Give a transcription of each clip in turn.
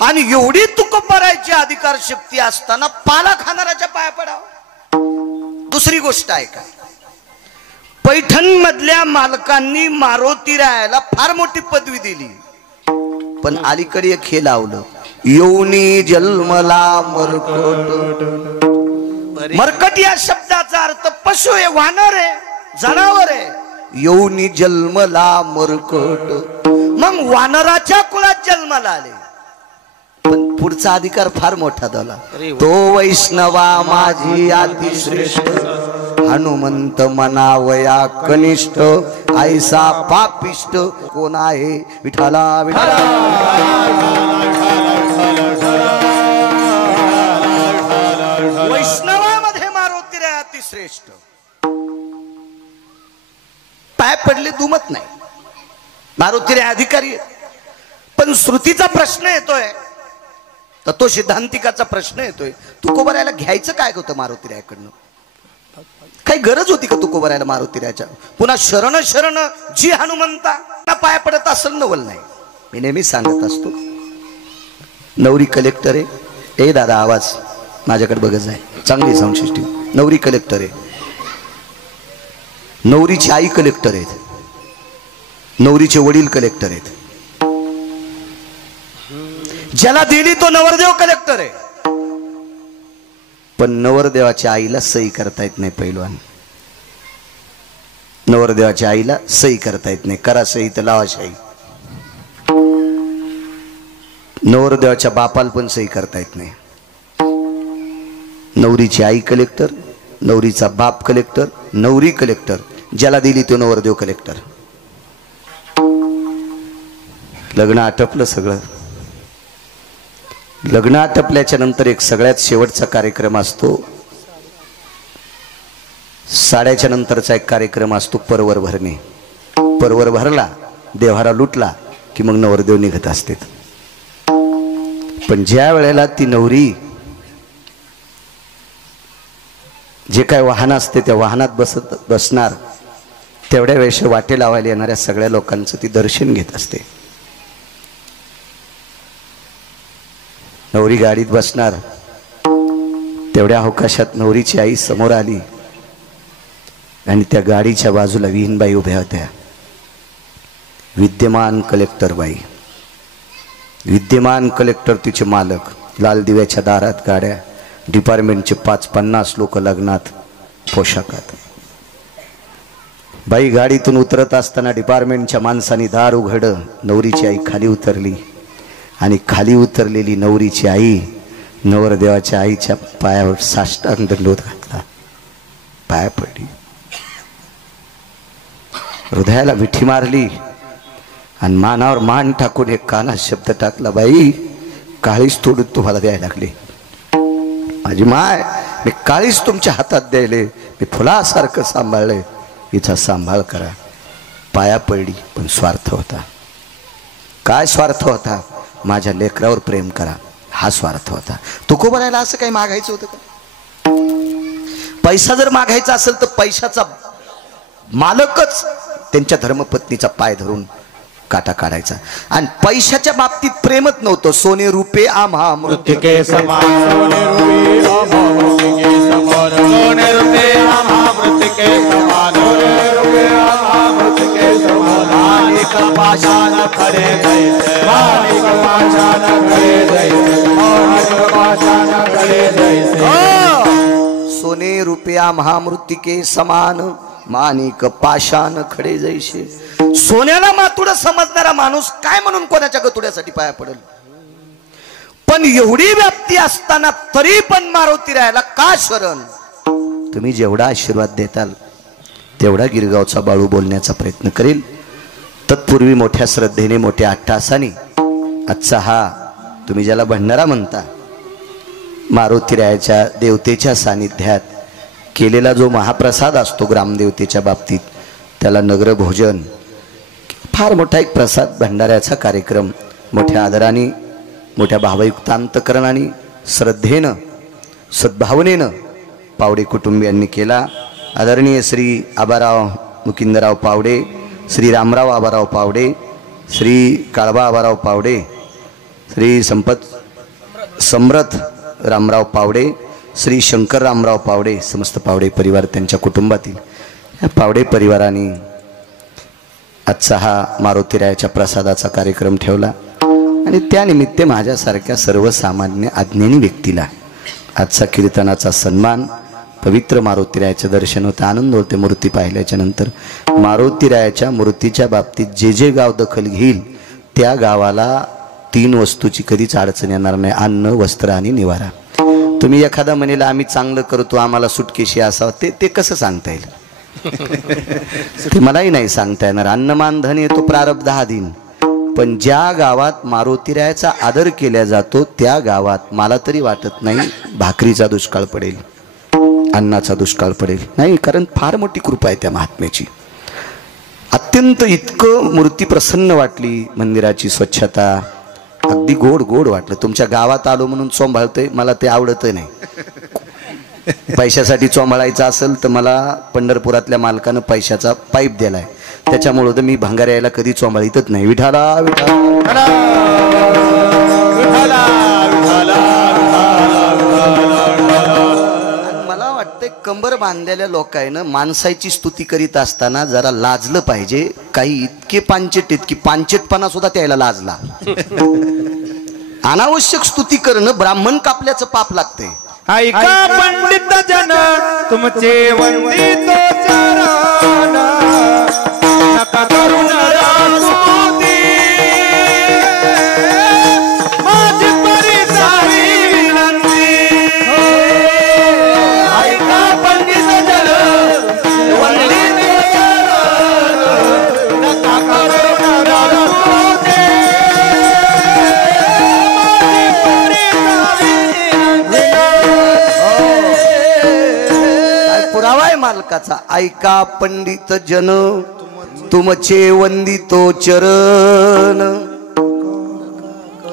आणि एवढी तुकोबारायची अधिकार शक्ती असताना पाला खाणाऱ्याच्या पाया पडावं। दुसरी गोष्ट आहे का, पैठण मधल्या मालकांनी मारुती रायाला फार मोठी पदवी दिली, पण अलीकडे एक हे लावलं, येऊनी जन्मला मरकट। मरकट या शब्दाचा अर्थ पशु आहे, वानर आहे, जनावर आहे। येऊनी जन्मला मरकट, मग वानराच्या कुळात जन्माला आले, पण पुढचा अधिकार फार मोठा झाला, तो वैष्णवा माझी अतिश्रेष्ठ, हनुमंत मनावया कनिष्ठ, ऐसा पापिष्ट कोण आहे विठाला विठाला। वैष्णवामध्ये मारुती राय अतिश्रेष्ठ, पाय पडले दुमत नाही, मारुती राय अधिकारी। पण श्रुतीचा प्रश्न येतोय, तर तो सिद्धांतिकाचा प्रश्न येतोय, तुकोबारायला घ्यायचं काय होतं मारुती रायाकडनं? काही गरज होती का तुकोबारायला मारुती रायाच्या? पुन्हा शरण शरण जी हनुमंता पाया पडत असेल नवल नाही। मी नेहमी सांगत असतो, नवरी कलेक्टर आहे, ए दादा आवाज माझ्याकडे बघत आहे, चांगली साऊंड सिस्टीम। नवरी कलेक्टर आहे, नवरीची आई कलेक्टर आहेत, नवरीचे वडील कलेक्टर आहेत, ज्याला दिली तो नवरदेव कलेक्टर आहे, पण नवरदेवाच्या आईला सही करता येत नाही। पैलवान, नवरदेवाच्या आईला सही करता येत नाही, करा सही तर लावा शाही। नवरदेवाच्या बापाला पण सही करता येत नाही। नवरीची आई कलेक्टर, नवरीचा बाप कलेक्टर, नवरी कलेक्टर, ज्याला दिली तो नवरदेव कलेक्टर। लग्न आटपलं सगळं, लग्न आटपल्याच्या नंतर एक सगळ्यात शेवटचा कार्यक्रम असतो, साड्याच्या नंतरचा एक कार्यक्रम असतो परवर भरणे। परवर भरला, देव्हारा लुटला की मग नवरदेव निघत असते। पण ज्या वेळेला ती नवरी जे काय वाहन असते त्या वाहनात बसणार, तेवढ्या वेळेस वाटे लावायला येणाऱ्या सगळ्या लोकांचं ती दर्शन घेत असते। नवरी गाडीत बसणार, तेवढ्या अवकाशात नवरीची आई समोर आली आणि त्या गाडीच्या बाजूला विहीनबाई उभ्या होत्या, विद्यमान कलेक्टर बाई, विद्यमान कलेक्टर तिचे मालक, लाल दिव्याच्या दारात गाड्या, डिपार्टमेंटचे 50-50 लोक लग्नात पोशाखात। बाई गाडीतून उतरत असताना डिपार्टमेंटच्या माणसांनी दार उघडलं, नवरीची आई खाली उतरली आणि खाली उतरलेली नवरीची आई नवरदेवाच्या आईच्या पायावर साष्टांग दंडवत घातला, पाया पडली, हृदयाला मिठी मारली आणि मानावर मान टाकून एक कानात शब्द टाकला, बाई काळीच तोडून तुम्हाला द्यायला लागली, माझी माय, मी काळीच तुमच्या हातात द्यायले, मी फुलासारखं सांभाळले, हिचा सांभाळ करा। पाया पडली, पण स्वार्थ होता। काय स्वार्थ होता? माझ्या लेकरावर प्रेम करा, हा स्वार्थ होता। तुकोबारायला असं काही मागायचं होतं का? पैसा जर मागायचा असेल तर पैशाचा मालकच त्यांच्या धर्मपत्नीचा पाय धरून काटा काढायचा, आणि पैशाच्या बाबतीत प्रेमच नव्हतं। सोने रुपये आम्हा मृत्तिके समान, सोने रुपये आम्हा मृत्तिके समान, सोने रुपये आम्हा मृत्तिके समान, माणिक पाषाण खडे जैसे, माणिक पाषाण खडे जैसे, माणिक पाषाण खडे जैसे, सोने रुपया महामृत्तिके समान, माणिक पाषाण खडे जैसे। सोन्याला मातुडं समजणारा माणूस काय म्हणून कोणाच्या गतुड्यासाठी पाया पडेल? पण एवढी व्याप्ती असताना तरी पण मारुती रायाला का शरण? तुम्ही जेवढा आशीर्वाद देताल तेवढा गिरगावचा बाळू बोलण्याचा प्रयत्न करेल। तत्पूर्वी मोठ्या श्रद्धेने, मोठ्या अट्टासाने आजचा हा तुम्ही ज्याला भंडारा म्हणता, मारुती रायाच्या देवतेच्या सानिध्यात केलेला जो महाप्रसाद असतो ग्रामदेवतेच्या बाबतीत, त्याला नगर भोजन, फार मोठा एक प्रसाद भंडाऱ्याचा कार्यक्रम मोठ्या आदराने, मोठ्या भावयुक्त अंतकरणाने, श्रद्धेनं, सद्भावनेनं पावडे कुटुंबियांनी केला। आदरणीय श्री आबाराव मुकिंदराव पावडे, श्री रामराव आबाराव पावडे, श्री काळबा आबाराव पावडे, श्री समर्थ रामराव पावडे, श्री शंकर रामराव पावडे, समस्त पावडे परिवार त्यांच्या कुटुंबातील या पावडे परिवाराने आजचा हा मारुतीरायाच्या प्रसादाचा कार्यक्रम ठेवला आणि त्यानिमित्त माझ्यासारख्या सर्वसामान्य अज्ञानी व्यक्तीला आजचा कीर्तनाचा सन्मान, पवित्र मारुतीरायाचं दर्शन होतं, आनंद होते मूर्ती पाहिल्याच्या नंतर। मारुतीरायाच्या मूर्तीच्या बाबतीत जे जे गाव दखल घेईल त्या गावाला 3 वस्तूची कधीच अडचण येणार नाही, अन्न, वस्त्र आणि निवारा। तुम्ही एखादा म्हणेल आम्ही चांगलं करतो आम्हाला सुटकेशी असावं, ते कसं सांगता येईल? ते मलाही नाही सांगता येणार। अन्नमान धन येतो प्रारब्धाधीन, पण ज्या गावात मारुतीरायाचा आदर केला जातो त्या गावात मला तरी वाटत नाही भाकरीचा दुष्काळ पडेल, अन्नाचा दुष्काळ पडेल नाही, कारण फार मोठी कृपा आहे त्या महात्म्याची। अत्यंत इतकं मूर्ती प्रसन्न वाटली, मंदिराची स्वच्छता अगदी गोड गोड वाटलं। तुमच्या गावात आलो म्हणून चोंभाळतोय, मला ते आवडत नाही। पैशासाठी चोंभाळायचं असेल तर मला पंढरपुरातल्या मालकानं पैशाचा पाईप दिलाय, त्याच्यामुळे तर मी भंगाऱ्याला कधी चोंभाळीतच नाही। विठाला विठाला मला वाटतंय कंबर बांधलेल्या लोकांना माणसाची स्तुती करीत असताना जरा लाजलं पाहिजे। काही इतके पांचट की पांचटपणा सुद्धा त्याला लाजला। अनावश्यक स्तुती करणं ब्राह्मण कापल्याचं पाप लागतंय। ऐका पंडित जन तुमचे वंदित चरण, नका करू नरास्तुती, माझी परिसारी विनंती। ऐका पंडित जन वंदित चरण, नका करू नरास्तुती, पुरावाय मालकाचा। ऐका पंडित जन तुमचे वंदितो चरण,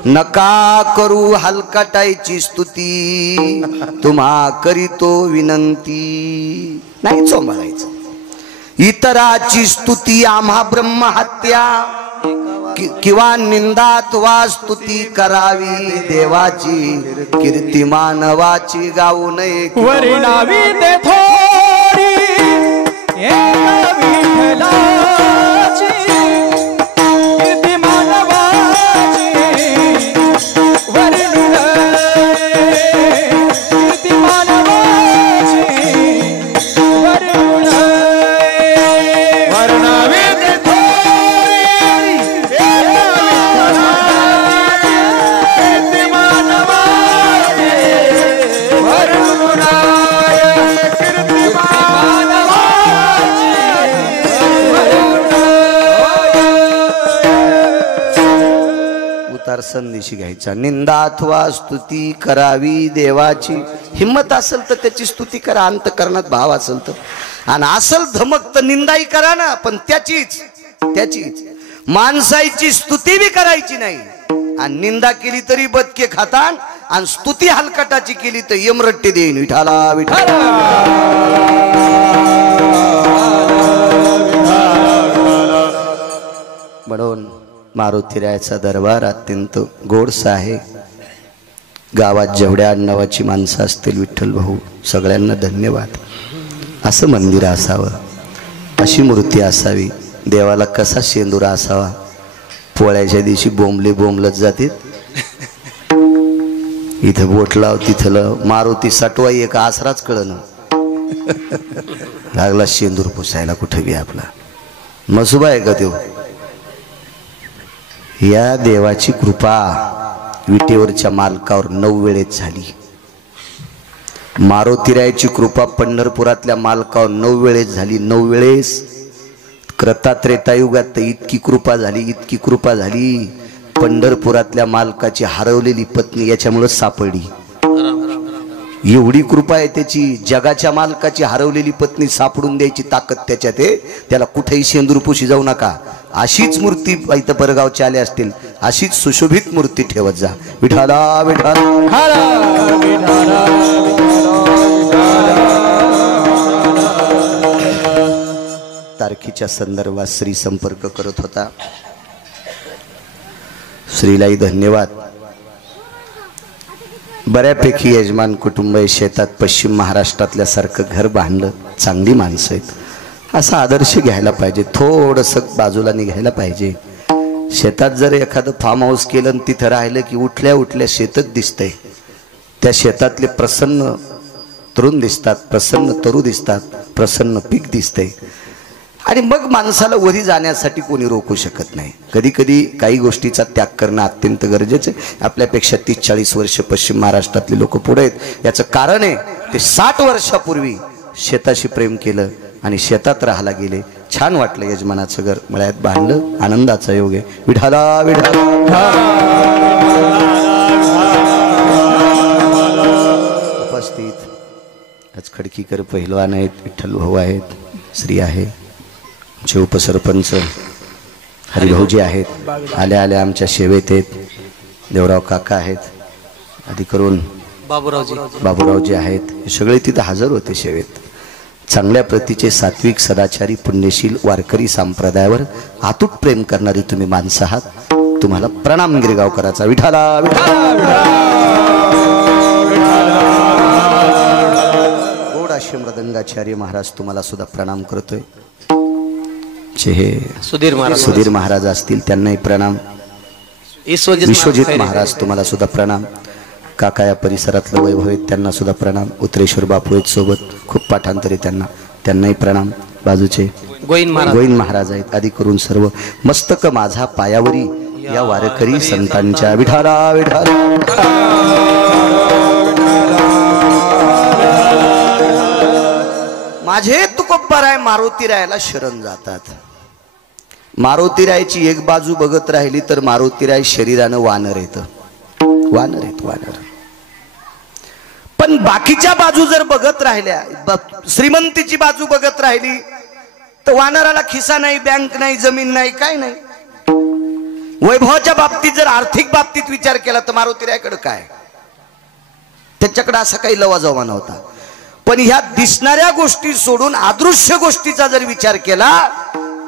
नका करू हलकटाईची स्तुती, तुम्हा करीतो विनंती। नाही चोंबाळायचं। इतराची स्तुती आम्हा ब्रह्महत्या, किंवा निंदात वा स्तुती करावी, देवाची कीर्ती मानवाची गाऊ नये। वरी नावी दे थोडी एका विठ्ठलाची, कीर्ती मानवाची वरी कीर्ती मानवाची वरी वर्णावी दे संदेशी घ्यायचा। निंदा अथवा स्तुती करावी देवाची, हिम्मत असेल तर त्याची स्तुती करा, अंतकरणात भाव असेल तर, आणि असल धमक तर निंदाही करा ना, पण त्याचीच माणसाची स्तुती बी करायची नाही, आणि निंदा केली तरी बदके खातान, आणि स्तुती हलकटाची केली तर यमरट्टी देईन। विठाला विठाला म्हणून मारुतीरायाचा दरबार अत्यंत गोडसा आहे। गावात जेवढ्या आडनावाची माणसं असतील विठ्ठल भाऊ सगळ्यांना धन्यवाद। असं मंदिर असावं, अशी मूर्ती असावी, देवाला कसा शेंदुरा असावा। पोळ्याच्या दिवशी बोंबलत जाते, इथं बोट लाव तिथं लाव, मारुती सटवाई एक आसराच कळणं लागला शेंदूर पुसायला कुठे बी आपला मसुबा आहे का तो। या देवाची कृपा विटेवरच्या मालकावर 9 वेळेस झाली। मारुतीरायाची कृपा पंढरपुरातल्या मालकावर 9 वेळेस झाली। 9 वेळेस त्रेतायुगात इतकी कृपा झाली, पंढरपुरातल्या मालकाची हरवलेली पत्नी याच्यामुळे सापडली। एवढी कृपा आहे त्याची, जगाच्या मालकाची हरवलेली पत्नी सापडून द्यायची ताकद त्याच्यात आहे। त्याला कुठेही शेंदूरपुशी जाऊ नका, अशीच मूर्ती इथं परगावची आले असतील अशीच सुशोभित मूर्ती ठेवत जा। विठाला विठाला तारखेच्या संदर्भात श्री संपर्क करत होता। श्रीलाही धन्यवाद। बऱ्यापैकी यजमान कुटुंब आहे, शेतात पश्चिम महाराष्ट्रातल्या सारखं घर बांधलं, चांगली माणसं आहेत, असा आदर्श घ्यायला पाहिजे. थोडंसं बाजूला निघायला पाहिजे. शेतात जर एखादं फार्म हाऊस केलं आणि तिथं राहिलं की उठल्या उठल्या शेतच दिसतंय. त्या शेतातले प्रसन्न तरुण दिसतात, प्रसन्न तरू दिसतात, प्रसन्न पीक दिसतंय. आणि मग माणसाला वरी जाण्यासाठी कोणी रोखू शकत नाही. कधी कधी काही गोष्टीचा त्याग करणं अत्यंत गरजेचं आहे. आपल्यापेक्षा 30-40 वर्ष पश्चिम महाराष्ट्रातले लोक पुढे आहेत. याचं कारण आहे ते 60 वर्षापूर्वी शेताशी प्रेम केलं आणि शेतात राहायला गेले. छान वाटलं. यजमानाचं घर मळ्यात बांधलं. आनंदाचा योग आहे. विठाला विठाला उपस्थित आज खडकीकर पहिलवान आहेत, विठ्ठल भाऊ आहेत, श्री आहे, आमचे उपसरपंच हरिभाऊजी आहेत, आल्या आल्या आमच्या सेवेत आहेत, देवराव काका आहेत, आधी करून बाबूरावजी आहेत, हे सगळे तिथं हजर होते सेवेत. चांगल्या प्रतीचे सात्विक सदाचारी पुण्यशील वारकरी संप्रदायावर अतूट प्रेम करणारी तुम्ही माणसं आहात. तुम्हाला प्रणाम गिरगावकराचा. विठाला गोडाशी मृदंगाचार्य महाराज तुम्हाला सुद्धा प्रणाम करतोय. हे सुधीर महाराज असतील त्यांनाही प्रणाम. विश्वजित महाराज तुम्हाला सुद्धा प्रणाम. काका या परिसरातलं वैभव आहेत त्यांना सुद्धा प्रणाम. उत्रेश्वर बापू आहेत सोबत, खूप पाठांतरे त्यांनाही प्रणाम. बाजूचे गोविंद महाराज आहेत. आदी करून सर्व मस्तक माझा पायावरी या वारकरी संतांच्या. विठाला विठाला माझे तुकोबाराय मारुतीरायाला शरण जातात. मारुतीरायची एक बाजू बघत राहिली तर मारुतीराय शरीरानं वानर येत. पण बाकीच्या बाजू जर बघत राहिल्या, श्रीमंतीची बाजू बघत राहिली तर वानराला खिसा नाही, बँक नाही, जमीन नाही, काय नाही. वैभवाच्या बाबतीत जर आर्थिक बाबतीत विचार केला तर मारुतीरायकडे काय, त्याच्याकडे असा काही लवाजवा नव्हता. पण ह्या दिसणाऱ्या गोष्टी सोडून अदृश्य गोष्टीचा जर विचार केला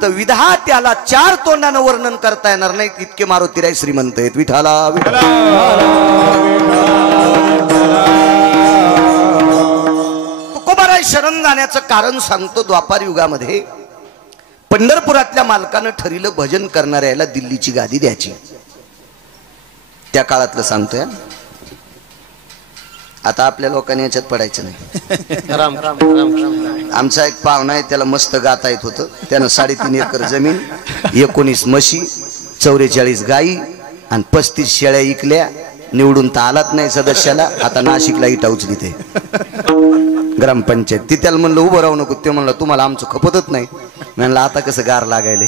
तर विधात्याला 4 तोंडानं वर्णन करता येणार नाही, इतके मारुतीराय श्रीमंत आहेत. विठाला विठाला तुकोबाराय शरण जाण्याचं कारण सांगतो. द्वापार युगामध्ये पंढरपुरातल्या मालकानं ठरलं भजन करणाऱ्याला दिल्लीची गादी द्यायची. त्या काळातलं सांगतोय. आता आपल्या लोकांनी याच्यात पडायचं नाही. आमचा एक पाहुणा आहे, त्याला मस्त गाता येत होतं. त्यानं 3.5 एकर जमीन, 19 म्हशी, 44 गाई आणि 35 शेळ्या इकल्या. निवडून तर आलात नाही सदस्याला. आता नाशिकला इटा उचली ते ग्रामपंचायत. ती त्याला म्हणलं उभं राहू नको. ते म्हणलं तुम्हाला आमचं खपतच नाही. म्हणलं आता कसं गार लागायले,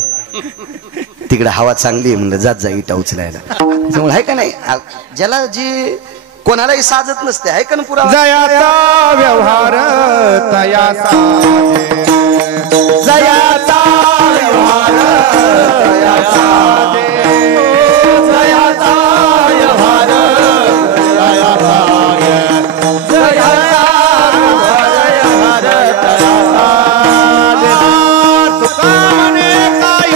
तिकडे हवा चांगली आहे. म्हणलं जात जा इटा उचलायला. त्यामुळे आहे का नाही, ज्याला जी कोणालाही साजत नसते, आहे का ना पुरा जयाचा व्यवहार तयाचा जयाचा व्यवहार तयाचा जयाचा व्यवहार तयाचा जयाचा व्यवहार तयाचा तुका म्हणे काय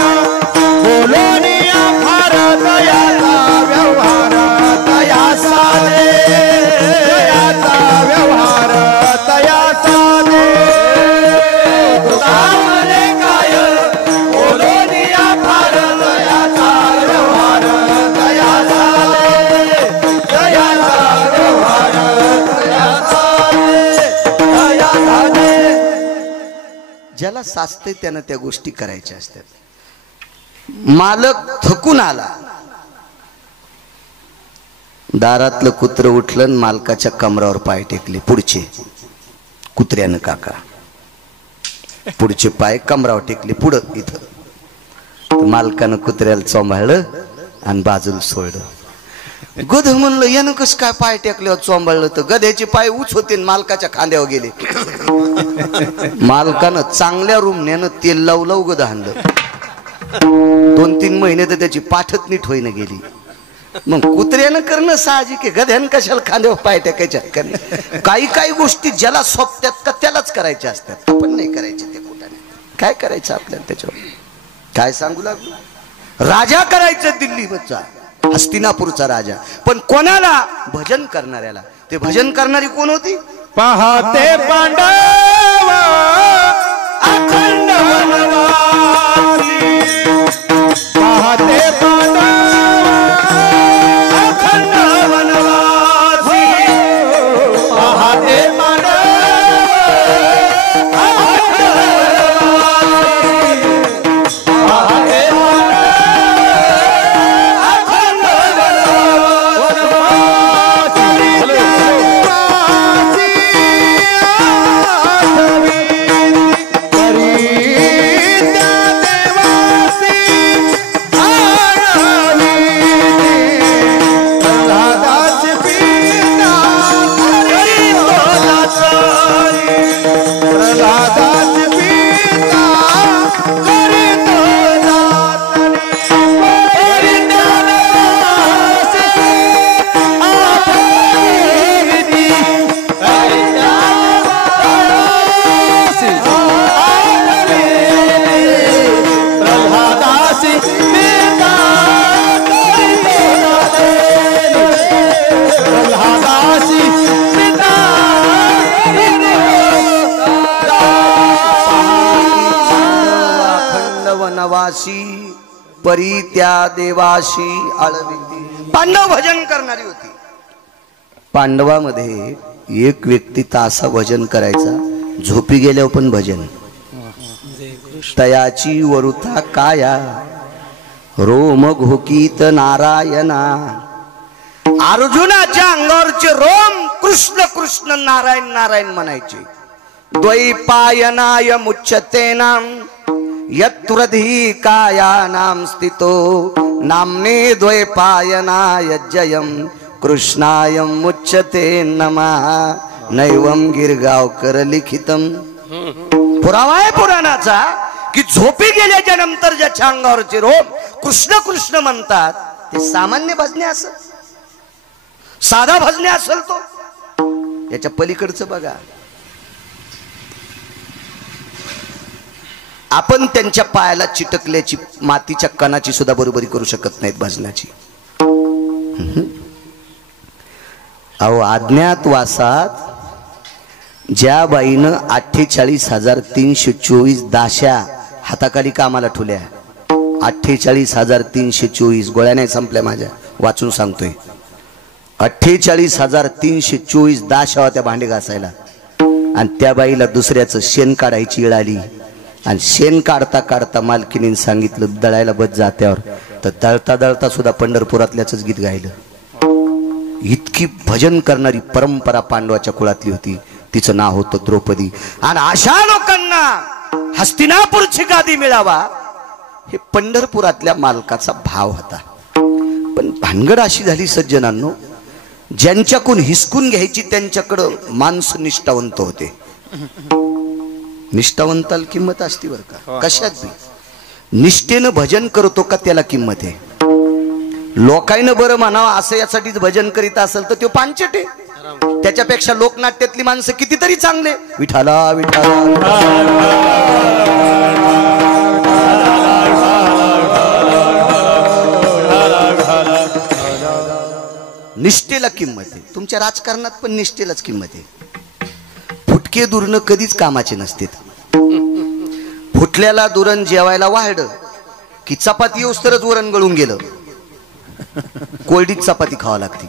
बोलोनिया फार तयाचा व्यवहार तयाचा ज्याला साचते त्यानं त्या गोष्टी करायच्या असतात. मालक थकून आला, दारातलं कुत्र उठलं, मालकाच्या कमरावर पाय टेकले. पुढचे कुत्र्यानं काका पुढचे पाय कमरावर टेकले. पुढं इथं मालकानं कुत्र्याला चोंबाळलं आणि बाजूला सोडलं. गध म्हणलं यानं कस काय पाय टेकल्यावर चोंबाळलं, तर गध्याचे पाय उच होते, मालकाच्या खांद्यावर गेले. मालकानं चांगल्या रूमण्यानं तेल लावलं, गध आणलं. 2-3 महिने तर त्याची पाठच नीट होईना गेली. मग कुत्र्यानं करणं साहजिक आहे, गध्यानं कशाला खांद्यावर पाय टेकायच्या. काही काही गोष्टी ज्याला सोपत्यात का त्यालाच करायच्या असतात, आपण नाही करायचे. ते कुठाने काय करायचं आपल्याला, त्याच्यावर काय सांगू लागलो. राजा करायचं दिल्ली बच्चा, हस्तिनापूरचा राजा. पण कोणाला? भजन करणाऱ्याला. ते भजन करणारी कोण होती? पाहते पांडव अखंड वनवासी, पाहते पांडव अखंड वनवासी, पाहते पांडव अखंड वनवासी, पाहते परी त्या देवाशी आळविती. पांडव भजन करणारी होती. पांडवामध्ये एक व्यक्ती तासा भजन करायचा, झोपी गेल्यावर पण भजन. तयाची वरुथा काया रोम घोकीत नारायणा. अर्जुनाच्या अंगावरचे रोम कृष्ण कृष्ण नारायण नारायण म्हणायचे. द्वैपायनाय मुच्यतेनाम यत्तुरधी कायानाम स्थितो नामने द्वैपायनाय जयम कृष्णाय मुच्यते नमः. नैवम गिरगावकर लिखितम. पुरावा आहे पुराणाचा की झोपी गेल्याच्या नंतर ज्याच्या अंगावरचे रोम कृष्ण कृष्ण म्हणतात ते सामान्य भजने असेल, साधा भजने असेल तो. याच्या पलीकडचं बघा. आपण त्यांच्या पायाला चिटकल्याची मातीच्या कणाची सुद्धा बरोबरी करू शकत नाहीत भजनाची. अहो अज्ञातवासात ज्या बाईनं 48,324 दाशा हाताखाली कामाला ठेवल्या, 48,324 गोळ्या नाही संपल्या माझ्या, वाचून सांगतोय. 48,324 दाशा होत्या भांडे घासायला. आणि त्या बाईला दुसऱ्याचं शेण काढायची वेळ आली. आणि शेण काढता काढता मालकीने सांगितलं दळायला बस जात्यावर, तर दळता दळता सुद्धा पंढरपुरातल्याच गीत गायलं. इतकी भजन करणारी परंपरा पांडवाच्या कुळातली होती. तिचं नाव होतं द्रौपदी. आणि अशा लोकांना हस्तिनापूरची गादी मिळावा हे पंढरपुरातल्या मालकाचा भाव होता. पण भानगड अशी झाली सज्जनांनो, ज्यांच्याकडून हिसकून घ्यायची त्यांच्याकडं माणसं निष्ठावंत होते. निष्ठावंताला किंमत असते बरं का. कशात बी निष्ठेनं भजन करतो का त्याला किंमत आहे. लोकांना बरं म्हणावं असं यासाठीच भजन करीत असेल तर तो पांचटे. त्याच्यापेक्षा लोकनाट्यातली माणसं कितीतरी चांगले. विठाला विठाला निष्ठेला किंमत आहे. तुमच्या राजकारणात पण निष्ठेलाच किंमत आहे. फुटके दुरण कधीच कामाचे नसते. फुटल्याला दुरण जेवायला वाढलं की चपाती येऊस तरच वरण गळून गेलं, कोरडीच चपाती खावा लागते.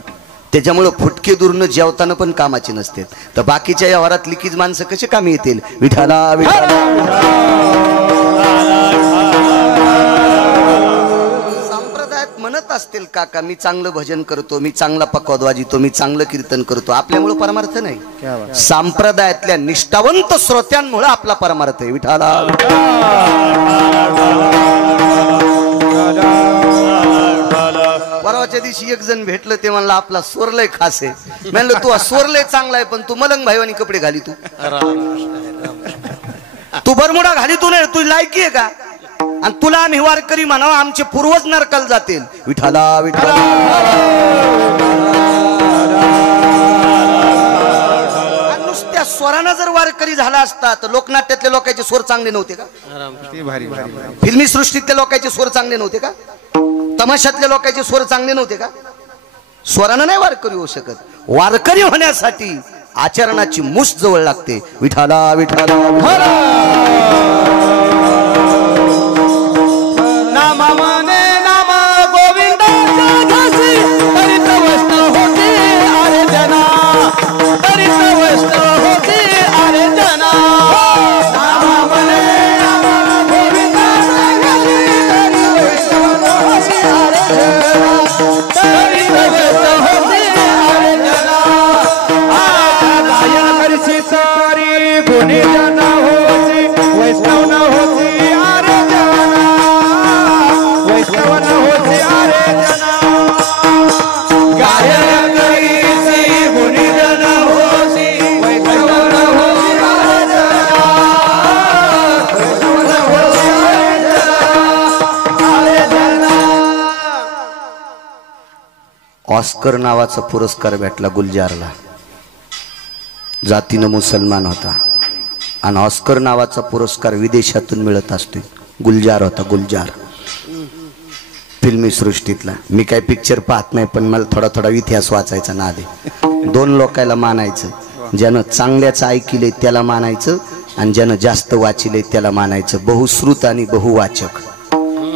त्याच्यामुळे फुटके दुरण जेवताना पण कामाचे नसते. तर बाकीच्या व्यवहारात लिकीज माणसं कसे कामी येतील. विठाला विठाला संप्रदायात म्हणत असतील काका मी चांगलं भजन करतो, मी चांगला पकवाद वाजितो, मी चांगलं कीर्तन करतो. आपल्यामुळे परमार्थ नाही, संप्रदायातल्या निष्ठावंत श्रोत्यांमुळे आपला परमार्थ आहे. विठाला परवाच्या दिवशी एक जण भेटलं, ते म्हणलं आपला स्वरलय खास आहे. म्हणलं तू स्वरलय चांगला आहे पण तू मलंग भाईवानी कपडे घाली, तू बरमुडा घाली, तू नाही तुझी लायकी आहे का. आणि तुला आम्ही वारकरी म्हणावं आमचे पूर्वज नरकाला जातील. विठाला विठाला नुसत्या स्वरानं जर वारकरी झाला असता तर लोकनाट्यातल्या लोकांचे स्वर चांगले नव्हते का? फिल्मी सृष्टीतल्या लोकांचे स्वर चांगले नव्हते का? तमाशातल्या लोकांचे स्वर चांगले नव्हते का? स्वरानं नाही वारकरी होऊ शकत. वारकरी होण्यासाठी आचरणाची मुठ जवळ लागते. विठाला विठाला विठाला नाम मने नाम गोविंदाच्या घासी तरित वैष्णव होती अरे जना तरित वैष्णव होती अरे जना नाम मने नाम गोविंदाच्या घासी तरित वैष्णव होती अरे जना तरित वैष्णव होती अरे जना गायन करसी सारी गुणी जन होती वैष्णव न होती अरे जना वैष्णव न होती अरे जना गायन करीसी गुणी जन होती वैष्णव न होती अरे जना वैष्णव न होती अरे जना. ऑस्कर नावाचा पुरस्कार भेटला गुलजारला. जातीनं मुसलमान होता आणि ऑस्कर नावाचा पुरस्कार विदेशातून मिळत असतो. गुलजार होता, गुलजार फिल्मी सृष्टीतला. मी काय पिक्चर पाहत नाही पण मला थोडा थोडा इतिहास वाचायचा नाद आहे. दोन लोकायला मानायचं, ज्यानं चांगल्याचं ऐकिले त्याला मानायचं आणि ज्यानं जास्त वाचिले त्याला मानायचं. बहुश्रुत आणि बहुवाचक.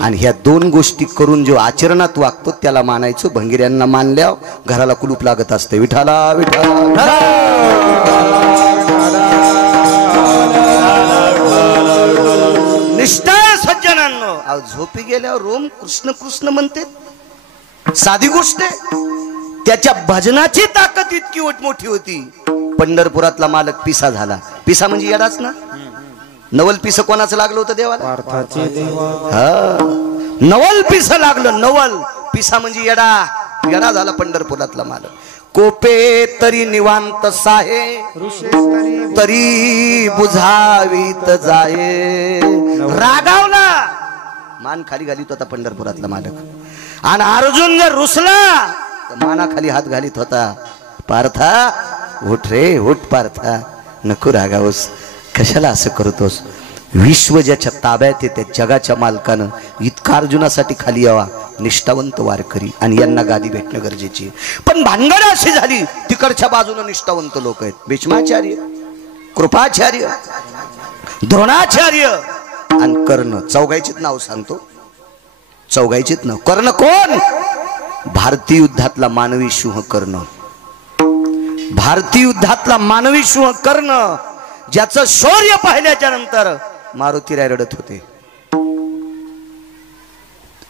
आणि ह्या दोन गोष्टी करून जो आचरणात वागतो त्याला मानायचं. भंगिऱ्यांना मानल्यावर घराला कुलूप लागत असते. विठाला विठाला निष्ठा सज्जनांनो. झोपी गेल्यावर रोम कृष्ण कृष्ण म्हणते, साधी गोष्ट आहे. त्याच्या भजनाची ताकद इतकी मोठी होती. पंढरपुरातला मालक पिसा झाला. पिसा म्हणजे येडाच ना. नवल पिस कोणाचं लागलं होतं देवाला? हा, नवल पिस लागलं. नवल पिसा म्हणजे येडा. येडा झाला पंढरपुरातला मालक. कोपे तरी निवांत साहे तरी बुझावीत जाये. रागावला, मान खाली घालीत होता पंढरपुरातला मालक. आणि अर्जुन जर रुसला तर मानाखाली हात घालीत होता. पार्था उठ रे उठ पार्था, नको रागावस, कशाला असं करतोस. विश्व ज्याच्या ताब्यात येते जगाच्या मालकानं इतका अर्जुनासाठी खाली यावा. निष्ठावंत वारकरी आणि यांना गादी भेटणं गरजेची. पण भानगड अशी झाली तिकडच्या बाजूने निष्ठावंत लोक आहेत. भीष्माचार्य, कृपाचार्य, द्रोणाचार्य आणि कर्ण. चौघायचीच नाव सांगतो, चौघायचीच नाव. कर्ण कोण? भारतीय युद्धातला मानवी सिंह कर्ण. भारतीय युद्धातला मानवी सिंह कर्ण, ज्याचं शौर्य पाहिल्याच्या नंतर मारुतीराय रडत होते.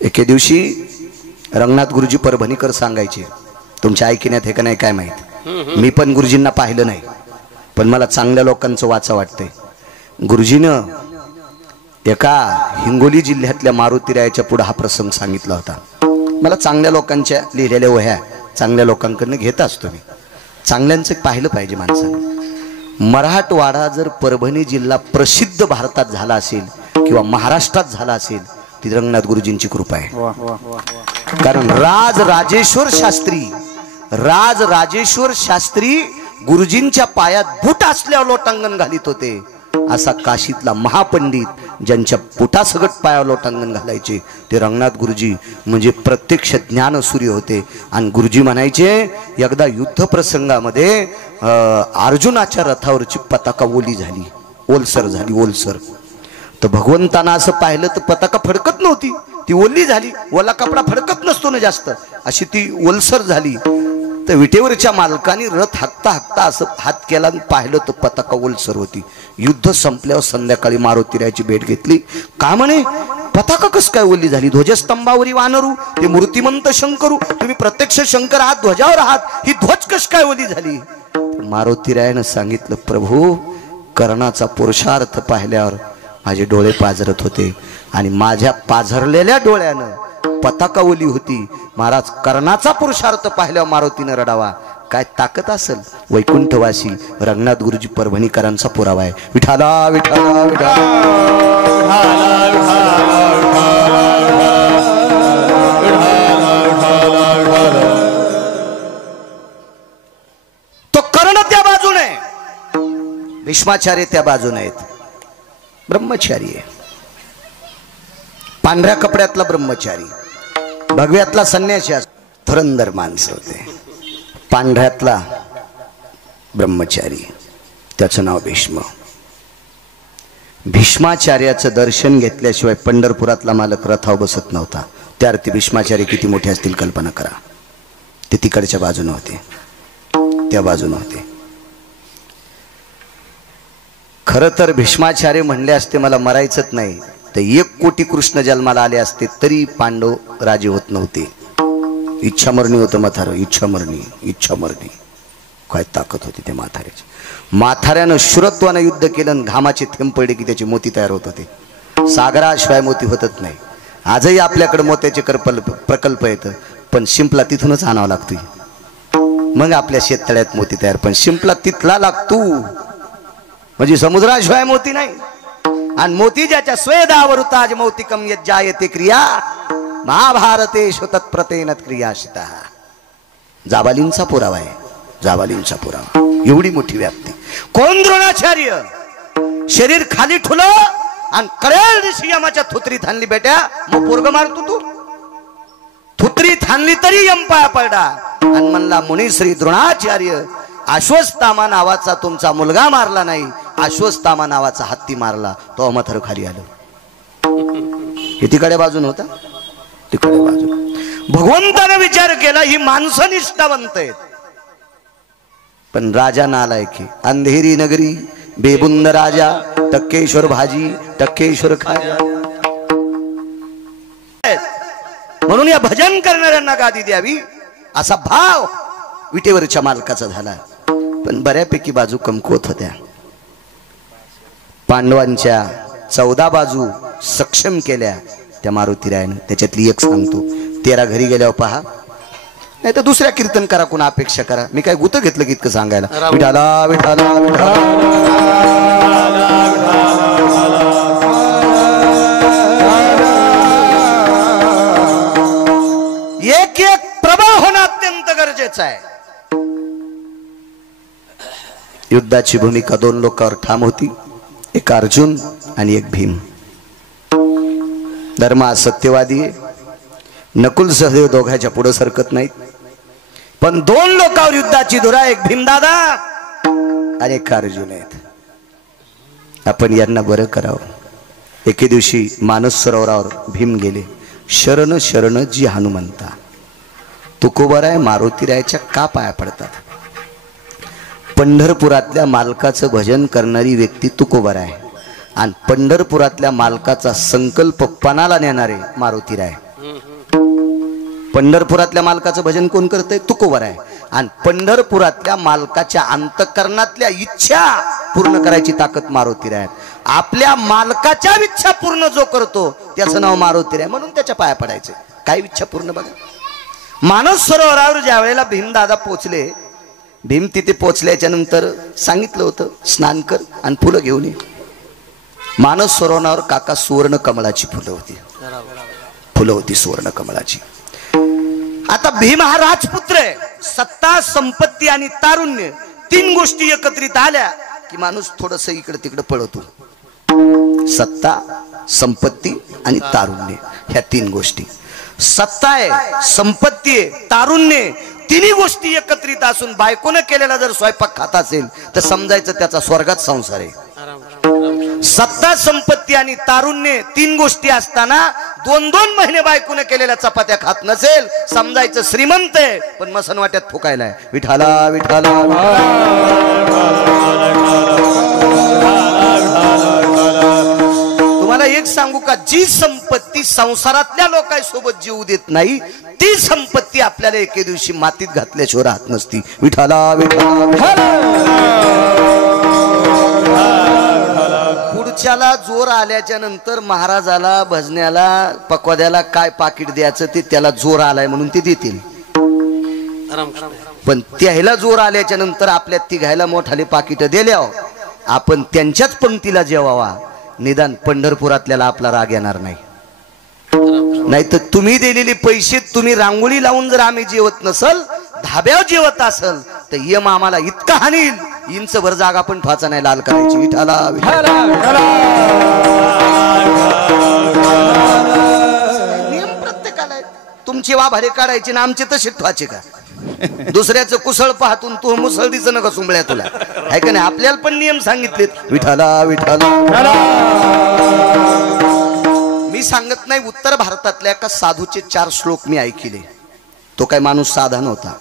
एके दिवशी रंगनाथ गुरुजी परभणीकर सांगायचे, तुमच्या ऐकण्यात हे का नाही काय माहित, मी पण गुरुजींना पाहिलं नाही पण मला चांगल्या लोकांचं वाचा वाटतंय. गुरुजीनं एका हिंगोली जिल्ह्यातल्या मारुतीरायाच्या पुढे हा प्रसंग सांगितला होता. मला चांगल्या लोकांच्या लिहिलेल्या वह्या चांगल्या लोकांकडनं घेत असतो मी. चांगल्यांचं पाहिलं पाहिजे माणसानं. मराठवाडा जर परभणी जिल्हा प्रसिद्ध भारतात झाला असेल किंवा महाराष्ट्रात झाला असेल ती रंगनाथ गुरुजींची कृपा आहे. कारण राजराजेश्वर शास्त्री गुरुजींच्या पायात बूट असल्यावर लोटांगण घालीत होते. असा काशीतला महापंडित ज्यांच्या बुटासगट पायावर लोटांगण घालायचे ते रंगनाथ गुरुजी म्हणजे प्रत्यक्ष ज्ञानसूर्य होते. आणि गुरुजी म्हणायचे, एकदा युद्ध प्रसंगामध्ये अर्जुनाच्या रथावरची पताका ओली झाली, ओलसर झाली, ओलसर. तर भगवंतांना असं पाहिलं तर पताका फडकत नव्हती, ती ओली झाली. ओला कपडा फडकत नसतो ना जास्त, अशी ती ओलसर झाली. तर विटेवरच्या मालकाने रथ हाकता हाकता असं हात केला आणि पाहिलं तर पताका ओलसर होती. युद्ध संपल्यावर संध्याकाळी मारुतीरायाची भेट घेतली. का म्हणे पताका कस काय ओली झाली? ध्वजस्तंभावरी वानरू, ते मूर्तिमंत शंकरू, तुम्ही प्रत्यक्ष शंकर आहात, ध्वजावर आहात, ही ध्वज कस काय ओली झाली? मारुतीरायानं सांगितलं, प्रभू कर्णाचा पुरुषार्थ पाहिल्यावर माझे डोळे पाझरत होते आणि माझ्या पाझरलेल्या डोळ्यानं पताका ओली होती. महाराज कर्णाचा पुरुषार्थ पाहिल्यावर मारुतीनं रडावा. काय ताकद असेल. वैकुंठवासी रंगनाथ गुरुजी परभणीकरांचा पुरावा आहे. विठाला विठाला विठाला. तो कर्ण त्या बाजूने भीष्माचार्य त्या बाजूने आहेत, ब्रह्मचारी आहे, पांढऱ्या कपड्यातला ब्रह्मचारी, भगव्यातला संन्यासी, धुरंधर माणसं होते, पांढऱ्यातला ब्रह्मचारी, त्याचं नाव भीष्म. भीष्माचार्याचं दर्शन घेतल्याशिवाय पंढरपुरातला मालक रथाव बसत नव्हता. त्यार्थी भीष्माचार्य किती मोठे असतील कल्पना करा. ते तिकडच्या बाजूने होते, त्या बाजूने होते. खरं तर भीष्माचार्य म्हणले असते मला मरायचंच नाही तर 1 कोटी कृष्ण जन्माला आले असते तरी पांडव राजे होत नव्हते. इच्छामरणी होतं म्हातारं, इच्छामरणी. काय ताकद होती त्या म्हाताऱ्याची. म्हाताऱ्यानं शुरत्वानं युद्ध केलं आणि घामाचे थेंब पडले की त्याची मोती तयार होत होते. सागराशिवाय मोती होतच नाही. आजही आपल्याकडे मोत्याचे प्रकल्प येतं, पण शिंपला तिथूनच आणावा लागतोय, मग आपल्या शेततळ्यात मोती तयार. पण शिंपला तिथला लागतो, म्हणजे समुद्राशिवाय मोती नाही. आणि मोती ज्याच्या स्वेदावृताज मौतिकम यज्जायते क्रिया महाभारतेषु तत्प्रतेन क्रियाशिता. जाबालींचा पुरावा आहे, जाबालींचा पुरावा. एवढी मोठी व्याप्ती. कोण द्रोणाचार्य? शरीर खाली ठुलं आणि करेल दिवशी यमाच्या थुत्रीत हाणली बेट्या, मग पोरग मारतो तू. थुत्रीत हाणली तरी यम पाया पडला आणि म्हणला मुनिश्री द्रोणाचार्य, अश्वत्थामा नावाचा तुमचा मुलगा मारला नाही, अश्वत्थामा नावाचा हत्ती मारला. तो अमथर खाली आलो. हे तिकडे बाजून होता, तिकडे बाजून. भगवंताने विचार केला ही माणसं निष्ठावंत आहेत, पण राजा नालायक आहे. अंधेरी नगरी बेबुंद राजा, टक्केश्वर भाजी टक्केश्वर खाजा. म्हणून या भजन करणाऱ्यांना गादी द्यावी असा भाव विटेवरच्या मालकाचा झाला. पण बऱ्यापैकी बाजू कमकुवत होत्या. पांडवांच्या 14 बाजू सक्षम केल्या त्या मारुतीरायानं. त्याच्यातली एक सांगतो. 13 घरी गेल्यावर पहा, नाही तर दुसऱ्या कीर्तनकारा कोण अपेक्षा करा. मी काय गुत घेतलं की इतकं सांगायला. विठाला विठाला एक एक प्रबळ होणं अत्यंत गरजेचं आहे. युद्धाची भूमिका 2 लोकांवर ठाम होती, एक अर्जुन आणि एक भीम. धर्म हा सत्यवादी आहे. नकुल सहदेव दोघांच्या पुढे सरकत नाहीत, पण 2 लोकांवर युद्धाची धुरा, एक भीमदादा आणि एक अर्जुन आहेत. आपण यांना बरं करावं. एके दिवशी मानस सरोवरावर भीम गेले. शरण शरण जी हनुमंता. तुकोबराय मारुतीरायाच्या का पाया पडतात? पंढरपुरातल्या मालकाचं भजन करणारी व्यक्ती तुकोबराय आणि पंढरपुरातल्या मालकाचा संकल्प पणाला नेणारे मारुतीराय. पंढरपुरातल्या मालकाचं भजन कोण करतंय? तुकोबराय. आणि पंढरपुरातल्या मालकाच्या अंतःकरणातल्या इच्छा पूर्ण करायची ताकद मारुतीराय. आपल्या मालकाच्या इच्छा पूर्ण जो करतो त्याचं नाव मारुतीराय, म्हणून त्याच्या पाया पडायचे. काय इच्छा पूर्ण बघा. मानस सरोवरावर ज्या वेळेला भीमदादा पोचले, भीम तिथे पोचल्याच्या नंतर सांगितलं होतं स्नान कर आणि फुलं घेऊन ये. मानस सरोवरावर काका सुवर्ण कमळाची फुलं होती, सुवर्ण कमळाची. आता भीम हा राजपुत्र आहे. सत्ता, संपत्ती आणि तारुण्य 3 गोष्टी एकत्रित आल्या की माणूस थोडस इकडे तिकडे पळतो. सत्ता, संपत्ती आणि तारुण्य, ह्या 3 गोष्टी. सत्ता आहे, संपत्ती आहे, तारुण्य, तिन्ही गोष्टी एकत्रित असून बायकोने केलेला जर स्वयंपाक खात असेल तर समजायचं त्याचा स्वर्गात संसार आहे. सत्ता, संपत्ती आणि तारुण्य 3 गोष्टी असताना 2-2 महिने बायकोने केलेल्या चपात्या खात नसेल समजायचं श्रीमंत आहे, पण मसन वाट्यात फुकायला आहे. विठाला विठाला. तुम्हाला एक सांगू का, जी संपत्ती संसारातल्या लोकांसोबत जीव देत नाही ती संपत्ती आपल्याला एके दिवशी मातीत घातल्याशिवाय राहत नसती. विठाला विठाला. पुढच्याला जोर आल्याच्या नंतर महाराजाला, भजन्याला, पकवाद्याला काय पाकिट द्यायचं ते त्याला जोर आलाय म्हणून ते देतील. पण त्याला जोर आल्याच्या नंतर आपल्या तिघायला मोठाले पाकिट दिल्यावर आपण त्यांच्याच पंक्तीला जेवावा. निदान पंढरपुरातल्याला आपला राग येणार नाही. नाही तर तुम्ही दिलेले पैसे तुम्ही रांगोळी लावून जर आम्ही जेवत नसल, धाब्यावर जेवत असल तर यम आम्हाला इतका हानील इंच भर जागा पण ठवाचा नाही लाल करायची. विठाला विठाला नियम प्रत्येकाला आहे. तुमची वाभारे काढायची ना आमचे तसे ठवाचे का? दुसऱ्याचं कुसळ पाहतून तू मुसळ दिस नका सुंबळ्या तुला आहे का नाही? आपल्याला पण नियम सांगितलेत. विठाला विठाला मी सांगत नाही. उत्तर भारतातल्या एका साधूचे 4 श्लोक मी ऐकले. तो काय माणूस साधा नव्हता.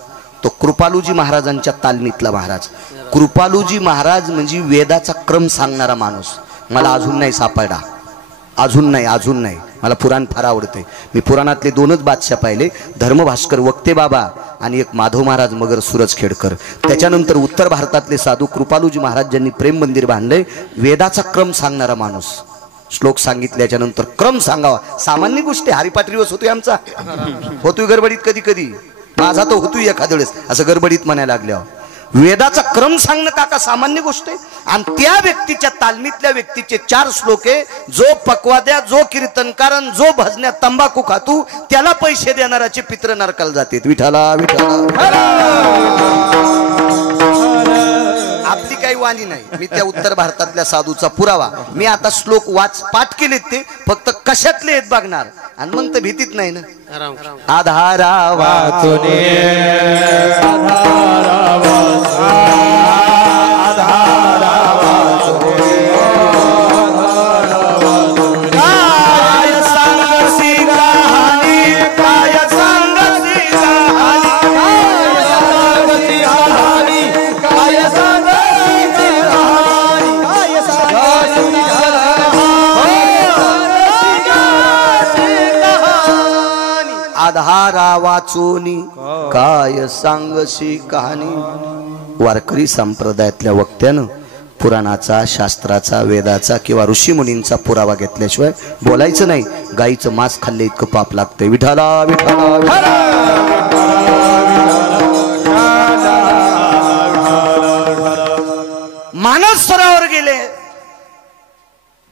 तो कृपालूजी महाराजांच्या तालमीतला महाराज. कृपालूजी महाराज म्हणजे वेदाचा क्रम सांगणारा माणूस. मला अजून नाही सापडला. अजून नाही. मला पुराण फार आवडते. मी पुराणातले 2च बादशाह पाहिले, धर्मभास्कर वक्ते बाबा आणि एक माधव महाराज मगर सूरज खेडकर. त्याच्यानंतर उत्तर भारतातले साधू कृपालूजी महाराज ज्यांनी प्रेम मंदिर बांधले. वेदाचा क्रम सांगणारा माणूस. श्लोक सांगितल्याच्या नंतर क्रम सांगावा. सामान्य गोष्टी हरिपाठ दिवस होतोय आमचा. होतोय गडबडीत कधी कधी. माझा तो होतोय एखाद्या वेळेस असं गडबडीत म्हणायला लागल्यावर. वेदाचा क्रम सांगणं काका सामान्य गोष्ट आहे. आणि त्या व्यक्तीच्या तालमीतल्या व्यक्तीचे 4 श्लोक आहे. जो पक्वाद्या, जो कीर्तनकारण, जो भजण्यात तंबाखू खातू त्याला पैसे देणाराचे पित्र नरकाला जातात. विठाला विठाला आपली काही वाणी नाही. मी त्या उत्तर भारतातल्या साधूचा पुरावा. मी आता श्लोक पाठ केलेत. ते फक्त कशातले आहेत बघणार आणि मग तर भीतीत नाही ना. आधारा वाचुने आधारा वाचोनी काय सांगशी कहाणी. वारकरी संप्रदायातल्या वक्त्यानं पुराणाचा, शास्त्राचा, वेदाचा किंवा ऋषीमुनींचा पुरावा घेतल्याशिवाय बोलायचं नाही. गाईचं मांस खाल्ले इतकं पाप लागतंय. विठाला विठाला मानस सरोवर गेले.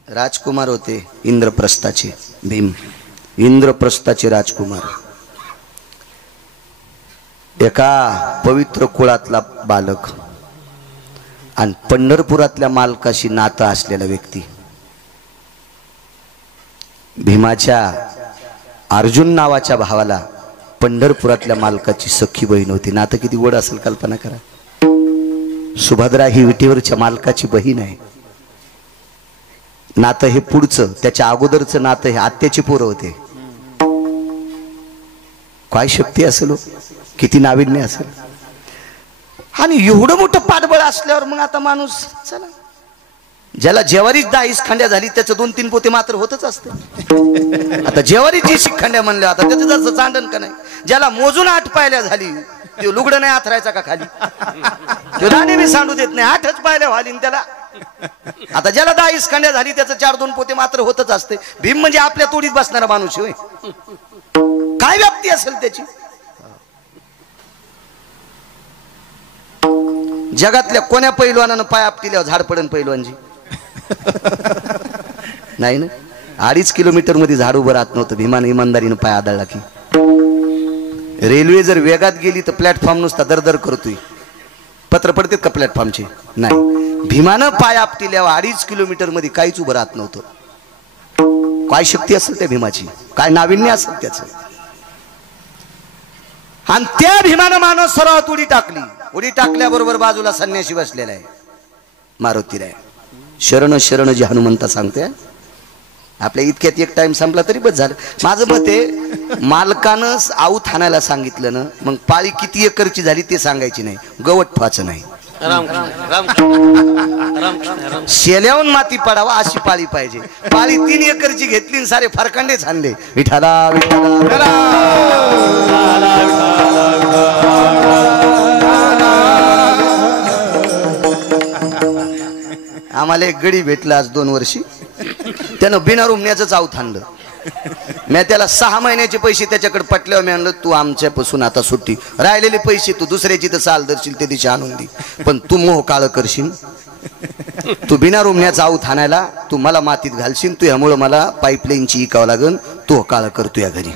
राजकुमार होते इंद्रप्रस्थाचे. भीम इंद्रप्रस्थाचे राजकुमार. एका पवित्र कुळातला बालक आणि पंढरपुरातल्या मालकाशी नातं असलेला व्यक्ती. भीमाच्या अर्जुन नावाच्या भावाला पंढरपुरातल्या मालकाची सख्खी बहीण होती. नातं किती गोड असेल कल्पना करा. सुभद्रा ही विटेवरच्या मालकाची बहीण आहे. नातं हे पुढचं, त्याच्या अगोदरचं नातं हे आत्याची पोरं होते. काय शक्ती असेल, किती नाविन्य असेल. आणि एवढं मोठं पाठबळ असल्यावर मग आता माणूस चला, ज्याला जेवारीच 10 खांड्या झाली त्याचं 2-3 पोते मात्र होतच असते. आता जेवारीची शिखंड्या म्हणले आता त्याचं जसं चांडण का नाही. ज्याला मोजून 8 पायल्या झाली तो लुगडं नाही आथरायचा का खाली. तो दाणे बी सांडू देत नाही. 8च पायल्या व्हाली त्याला. आता ज्याला 10 खांड्या झाली त्याचं 4-2 पोते मात्र होतच असते. भीम म्हणजे आपल्या तोडीत बसणारा माणूस होय. काय व्याप्ती असेल त्याची. जगातल्या कोण्या पैलवानानं पाय आपटिल्यावर झाड पडन पैलवानजी नाही ना. 2.5 किलोमीटर मध्ये झाड उभं राहत नव्हतं. भीमानं इमानदारीनं पाय आदळला की. रेल्वे जर वेगात गेली तर प्लॅटफॉर्म नुसता दरदर करतोय. पत्र पडतात का प्लॅटफॉर्मचे? नाही. भीमानं पाय आपटिल्यावर 2.5 किलोमीटर मध्ये काहीच उभं राहत नव्हतं. काय शक्ती असेल त्या भीमाची, काय नाविन्य असेल त्याचं. आणि त्या भीमानं मानव सरोवरात उडी टाकली. उडी टाकल्याबरोबर बाजूला संन्यासी बसलेला आहे मारुतीराय. शरण शरण जी हनुमंता सांगते. आपल्या इतक्यात एक टाइम संपला तरी बस झालं. माझं मत आहे मालकानं आऊत हाणायला सांगितलं ना, मग पाळी किती एकरची झाली ते सांगायची नाही, गवत ठेवायचं नाही. शेल्याहून माती पडावा अशी पाळी पाहिजे. पाळी 3 एकरची घेतली सारे फरकांडेच आणले. विठाला विठाला आम्हाला एक गडी भेटला आज 2 वर्षी. त्यानं बिना रुमण्याचं आऊत आणलं. मी त्याला 6 महिन्याचे पैसे त्याच्याकडे पटल्यावर मी आणलं तू आमच्यापासून आता सुट्टी. राहिलेले पैसे तू दुसऱ्याची तर साल धरशील ते दिशा आणून दे, पण तू मोह काळ करशील. तू बिना रुमण्याचा आऊत आणायला तू मला मातीत घालशील. तू यामुळं मला पाईपलाईनची इकावं लागन. तू काळ करतो या घरी.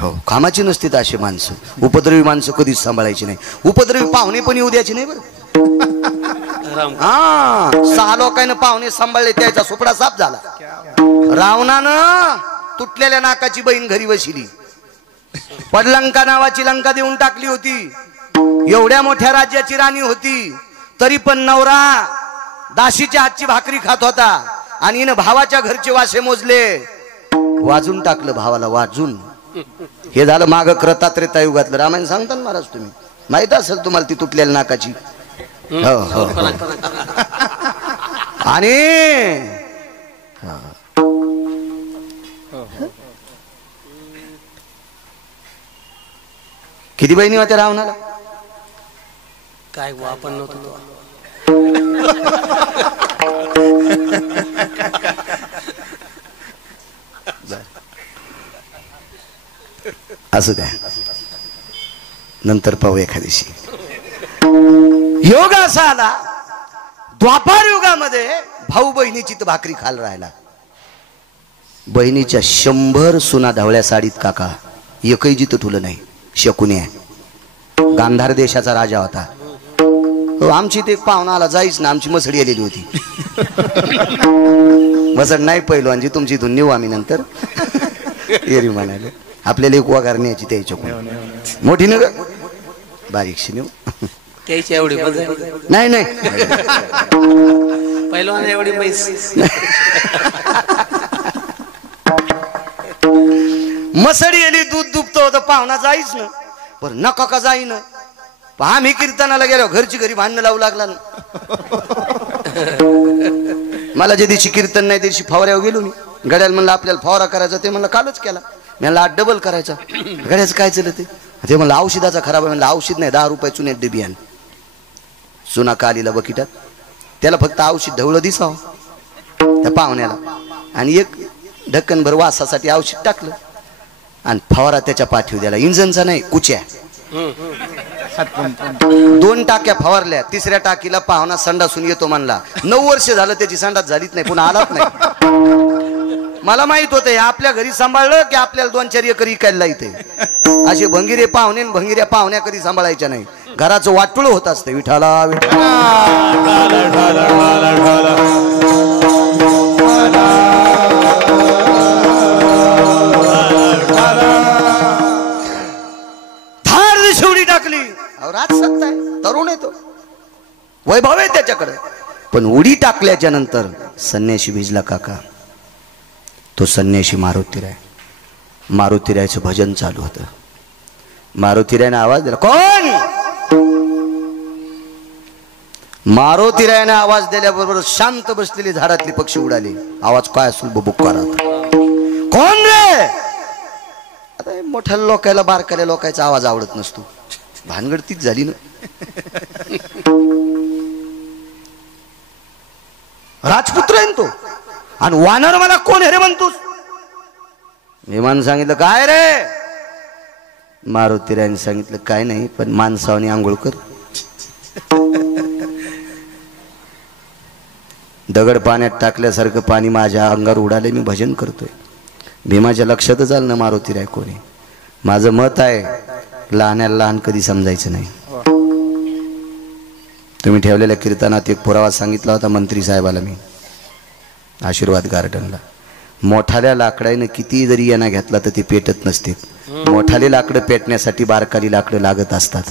हो, कामाची नसतील अशी माणसं. उपद्रवी माणसं कधीच सांभाळायची नाही. उपद्रवी पाहुणे पण येऊ द्यायची नाही बरं. हा 6 लोकांना पाहुणे सांभाळले त्याचा सुपडा साफ झाला. रावणानं तुटलेल्या नाकाची बहीण घरी बसली. पडलंका नावाची लंका देऊन टाकली होती. एवढ्या मोठ्या राज्याची राणी होती तरी पण नवरा दाशीच्या हातची भाकरी खात होता आणि हिनं भावाच्या घरचे वासे मोजले. वाजून टाकलं भावाला वाजून. हे झालं माग क्रतात्रेता युगातलं. रामायण सांगता ना महाराज तुम्ही, माहित असेल तुम्हाला ती तुटलेल्या नाकाची. हो हो आणि किती बहिणी होत्या रावणाला? काय आपण नव्हतो. असू द्या, नंतर पाहू एखाद्याशी. योग असा आला द्वापार युगामध्ये भाऊ बहिणीची तर भाकरी खाल राहिला. बहिणीच्या 100 सुना ढवळ्या साडीत काका, एकही जिथं ठुलं नाही. शकुनी आहे, गांधार देशाचा राजा होता. आमची ते पाहुणा आला जाईच ना, आमची मसडी आलेली होती. मसड नाही पहिलवानजी तुमची इथून नेऊ आम्ही नंतर. एरी म्हणाले आपल्याला एक वगार न्यायची त्याच्या मोठी न बारीकशी नेऊ त्याची एवढी नाही नाही पहिलवान एवढी पैस मसडी आली दूध दुभतो होतं पाहुणा जाईच ना. पण नका का जाईन. आम्ही कीर्तनाला गेलो घरची घरी भांडणं लावू लागला ना. मला जे दिवशी कीर्तन नाही दिवशी फवाऱ्यावर गेलो मी. गड्याला म्हणलं आपल्याला फवारा करायचा, ते म्हणलं कालच केला. मला डबल करायचा. गड्याचं काय चाललं ते म्हणलं औषधाचा खराब आहे. म्हणलं औषध नाही, 10 रुपये चुन्यात डबी आण. चुना कालीला बकिटात, त्याला फक्त औषध ढवळं दिसावं त्या पाहुण्याला, आणि एक ढक्कनभर वासासाठी औषध टाकलं आणि फवारा त्याच्या पाठीवर द्याला. इंजनचा नाही, कुच्या. 2 टाक्या फवारल्या. 3ऱ्या टाकीला पाहुणा संडासून येतो म्हणला. 9 वर्ष झालं त्याची संडास झालीच नाही, पुन्हा आलाच नाही. मला माहित होतं आपल्या घरी सांभाळलं की आपल्याला 2-4 एकर इकायला इथे. असे भंगिरे पाहुणे भंगिऱ्या पाहुण्या कधी सांभाळायच्या नाही. घराचं वाटुळ होत असतं. विठाला विठाला शेवटी टाकली. राजसत्ता आहे, तरुण आहे तो, वैभव आहे त्याच्याकडे. पण उडी टाकल्याच्या नंतर संन्याशी भिजला काका. तो संन्याशी मारुतीराय. मारुतीरायचं भजन चालू होतं. मारुतीरायने आवाज दिला. कोण? मारुतीरायने आवाज दिल्याबरोबर शांत बसलेली झाडातली पक्षी उडाले. आवाज काय असेल बुक्कारात. कोण रे? आता मोठ्या लोकायला बारकाल्या लोकांचा आवाज आवडत नसतो. भानगड तीच झाली ना. राजपुत्र आहे तो. आणि वानर मला कोण आहे रे म्हणतोस? विमान सांगितलं काय रे? मारुतीरायने सांगितलं काय नाही, पण माणसावनी आंघोळ कर. दगड पाण्यात टाकल्यासारखं पाणी माझ्या अंगावर उडाले. मी भजन करतोय. भीमाच्या लक्षातच आलं ना मारुतीराय कोणी. माझं मत आहे लहान्याला लहान कधी समजायचं नाही. तुम्ही ठेवलेल्या कीर्तनात एक पुरावा सांगितला होता मंत्री साहेबाला मी आशीर्वाद गार्डनला. मोठाल्या लाकडाने किती जरी यांना घेतला तर ते पेटत नसते. मोठाले लाकडं पेटण्यासाठी बारकाली लाकडं लागत असतात.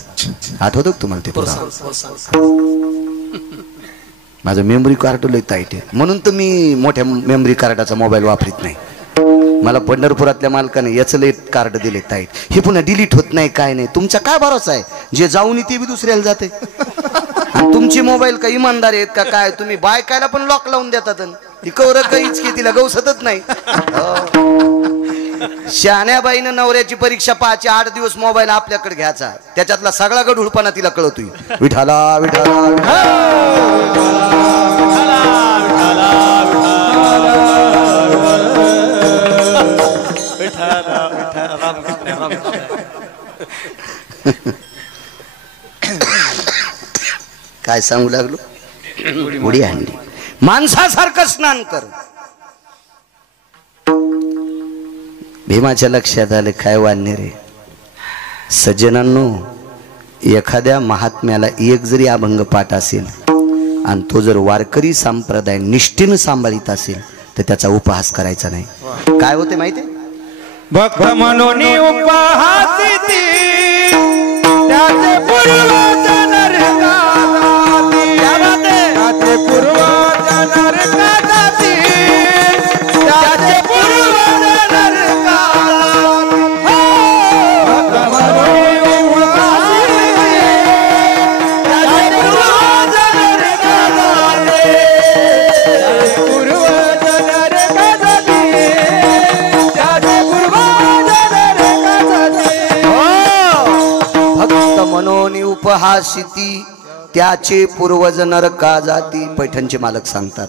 आठवतं का तुम्हाला ते पुरावा? माझं मेमरी कार्ड लय टाईट आहे, म्हणून तर मी मोठ्या मेमरी कार्डाचा मोबाईल वापरत नाही. मला पंढरपुरातल्या मालकाने याचं लय कार्ड दिले टाईट. हे पुन्हा डिलीट होत नाही काय नाही. तुमचा काय भरोसा आहे? जे जाऊन ते बी दुसऱ्याला जाते. तुमची मोबाईल का इमानदार आहेत का काय? तुम्ही बायकायला पण लॉक लावून देतात. ती कवर काहीच की तिला गवसतच नाही. शहाण्याबाईनं नवऱ्याची परीक्षा पाहायची 8 दिवस मोबाईल आपल्याकडे घ्यायचा. त्याच्यातला सगळा गढूळपणा तिला कळतोय. विठाला विठाला काय सांगू लागलो? उडी आणली. माणसासारखं स्नान कर. भीमाच्या लक्षात आलं काय वाढणे रे. सज्जनांनो, एखाद्या महात्म्याला एक जरी अभंग पाठ असेल आणि तो जर वारकरी संप्रदाय निष्ठेनं सांभाळीत असेल तर त्याचा उपहास करायचा नाही. काय होते माहिती? भक्त म्हणून उपहासिती त्याचे पूर्वज नरकाती, त्याचे पूर्वज नरकाती, त्याचे पूर्वज नरकाती. भक्त म्हणून उपहासिती त्याचे पूर्वज नरकाती, पूर्वज नरकाती, त्याचे भक्त मनोनी उपहासिती त्याचे पूर्वज नरका जाती. पैठणचे मालक सांगतात.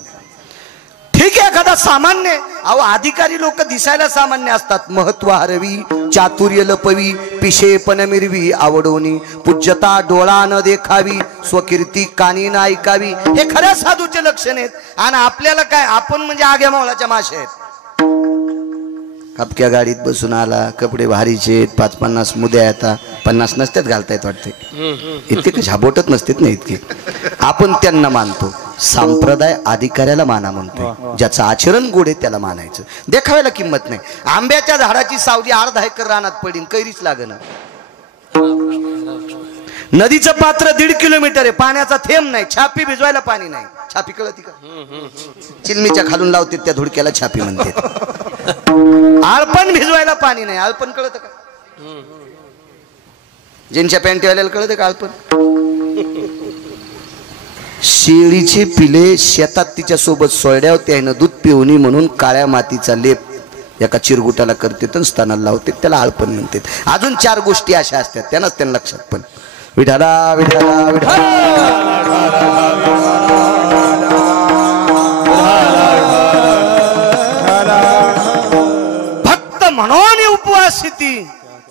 ठीक आहे, एखादा सामान्य, अहो अधिकारी लोक दिसायला सामान्य असतात. महत्व हरवी, चातुर्य लपवी, पिशेपण मिरवी, आवडोनी पूज्यता डोळा न देखावी, स्वकीर्ती कानी न ऐकावी. हे खऱ्या साधूचे लक्षण आहेत. आणि आपल्याला काय, आपण म्हणजे आग्या मावळाच्या माशे आहेत. हपक्या गाडीत बसून आला, कपडे भारीचे, 5-50 मुद्या येतात, 50 नसतात घालतायत वाटते, इतके झाबोटत नसतात ना इतके. आपण त्यांना मानतो. संप्रदाय अधिकाऱ्याला माना म्हणतो. ज्याचं आचरण गोड आहे त्याला मानायचं. देखाव्याला किंमत नाही. आंब्याच्या झाडाची सावली अर्धा एकर रानात पडीन, कैरीच लागणं. नदीचं पात्र 1.5 किलोमीटर आहे, पाण्याचा थेंब नाही, छापी भिजवायला पाणी नाही. छापी कळती का? चिलमीच्या खालून लावते त्या धुडक्याला छापी म्हणते. आळपण भिजवायला पाणी नाही. आळपण कळत का? ज्यांच्या पॅन्टीवाल्याला कळत का आळपण? शेळीचे पिले शेतात तिच्या सोबत सोडल्यावर त्यानं दूध पिवणी म्हणून काळ्या मातीचा लेप एका चिरगुटाला करते तर स्तनाला लावते, त्याला आळपण म्हणते. अजून 4 गोष्टी अशा असतात, त्यांनाच त्यांना लक्षात. पण विठाला विठाला विठाला भक्त म्हणून उपवासिती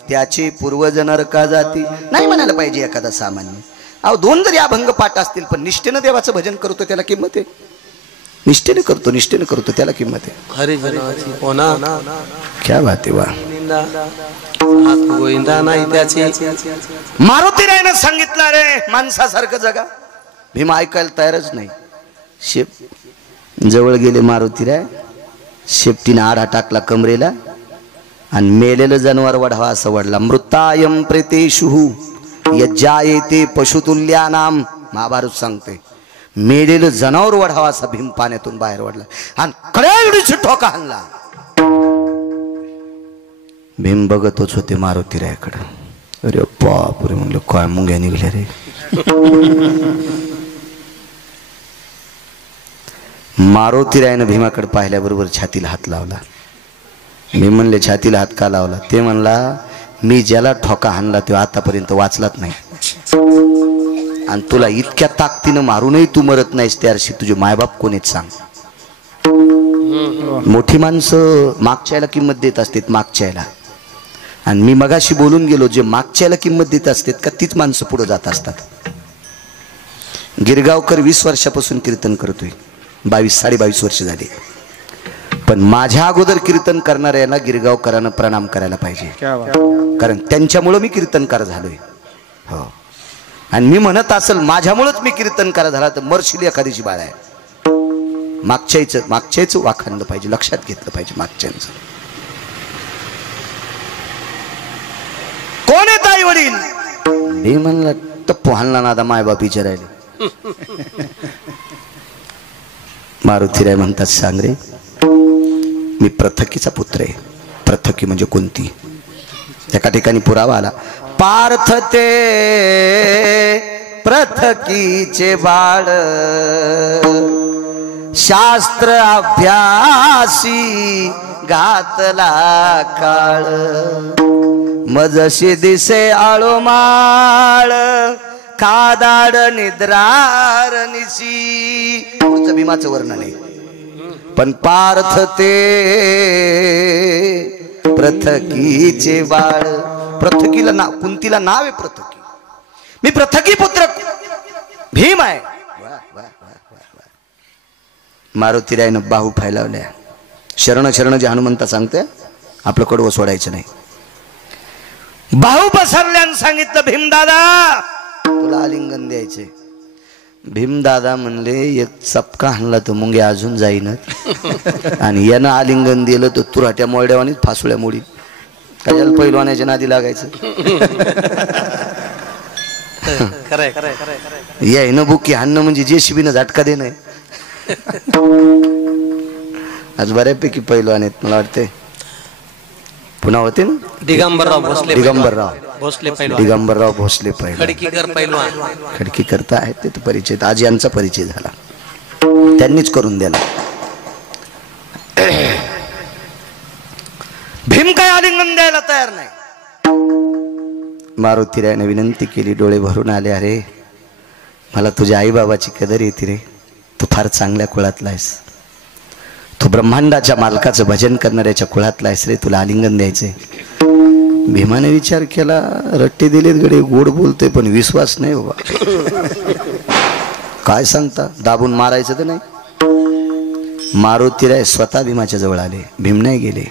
त्याचे पूर्वज नरका जाती. नाही म्हणायला पाहिजे एखादा सामान्य. अहो 2 जरी अभंग पाठ असतील पण निष्ठेनं देवाचं भजन करतो त्याला किंमत आहे. निष्ठेने करतो, निष्ठेने करतो त्याला किंमत आहे. हरी जनाची कोणा क्या बात आहे. वा. गोविंदा नाही त्याची. मारुतीरायनं सांगितलं रे माणसासारखं जगा. भीम ऐकायला तयारच नाही. शेप जवळ गेले मारुतीराय, शेपटीने आडा टाकला कमरेला आणि मेलेलं जनावर वढावा असं वडला. मृतायम प्रेतेषु यज्जायते पशुतुल्यानाम. महाभारत सांगते मेलेलं जनावर वढावा असा भीम पाण्यातून बाहेर वडला आणि कड्यावडीची ठोका हाणला. भीम बघतच होते मारुतीरायाकडे. अरे बापरे म्हणलं काय मुंग्या निघल्या रे. मारुतीरायानं भीमाकडे पाहिल्याबरोबर छातीला हात लावला. मी म्हणले छातीला हात का लावला? ते म्हणला मी ज्याला ठोका हाणला तो आतापर्यंत वाचलाच नाही आणि तुला इतक्या ताकदीनं मारूनही तू मरत नाहीस, त्याशी तुझे मायबाप कोणीच सांग. मोठी माणसं मागच्याला किंमत देत असतात, मागच्याला. आणि मी मगाशी बोलून गेलो, जे मागच्याला किंमत देत असतात का तीच माणसं पुढे जात असतात. गिरगावकर 20 वर्षापासून कीर्तन करतोय, 22-22.5 वर्ष झाली. पण माझ्या अगोदर कीर्तन करणाऱ्याला गिरगावकरांना प्रणाम करायला पाहिजे, कारण त्यांच्यामुळं मी कीर्तनकार झालोय. हो. आणि मी म्हणत असेल माझ्यामुळेच मी कीर्तनकार झाला तर मरशील एखादीची बाळ आहे. मागच्याच वाखाणलं पाहिजे, लक्षात घेतलं पाहिजे मागच्यांचं. कोण आहे ताई वडील? मी म्हणलं तर पोहाणला नादा मायबाप विचारायला. मारुतीराय म्हणतात सांग रे, मी प्रथकीचा पुत्र आहे. प्रथकी म्हणजे कोणती? एका ठिकाणी पुरावा आला, पार्थ ते प्रथकीचे बाळ, शास्त्र अभ्यासी घातला काळ, मजशी दिसे आळोमाळ, कादाड निद्रार निशी. पुढचं भीमाचं वर्णन आहे. पण पार्थ ते प्रथकीचे बाळ. प्रथकीला नाव, कुंतीला नाव आहे प्रथकी. मी प्रथकी पुत्र भीम आहे. मारुतीरायनं बाहू फैलावल्या. शरण शरण जे हनुमंता सांगते आपलं कडवं सोडायचं नाही. बाहू पसरल्यानं सांगितलं भीमदादा तुला आलिंगन द्यायचे. भीमदादा म्हणले एक चपका हाणला तर मुंगे अजून जाईनच आणि यानं आलिंगन दिलं तर तुराट्या मोरड्यावानीच फासुळ्या मोडी कशाला पैलवानाच्या नादी लागायचं. यायनं बुकी हाणणं म्हणजे जेसीबीनं झटका देणं. आज बऱ्यापैकी पैलवान आहेत मला वाटते. पुन्हा होते ना दिगंबरराव भोसले दिगंबरराव भोसले पैलवान खडकीकर पैलवान खडकी करता आहेत ते परिचय. आज यांचा परिचय झाला त्यांनीच करून दिला. भीम काय आलिंगन द्यायला तयार नाही. मारुतीरायाने विनंती केली, डोळे भरून आले. अरे मला तुझ्या आई बाबाची कदर येते रे. तू फार चांगल्या कुळातला आहेस. तू ब्रह्मांडाच्या मालकाचं भजन करणाऱ्याच्या कुळातला आहेस रे. तुला आलिंगन द्यायचंय. भीमाने विचार केला, रट्टे दिलेत गडे, गोड बोलतोय पण विश्वास नाही बाबा. काय सांगता, दाबून मारायचं तर नाही. मारुतीराय स्वतः भीमाच्या जवळ आले. भीम नाही गेले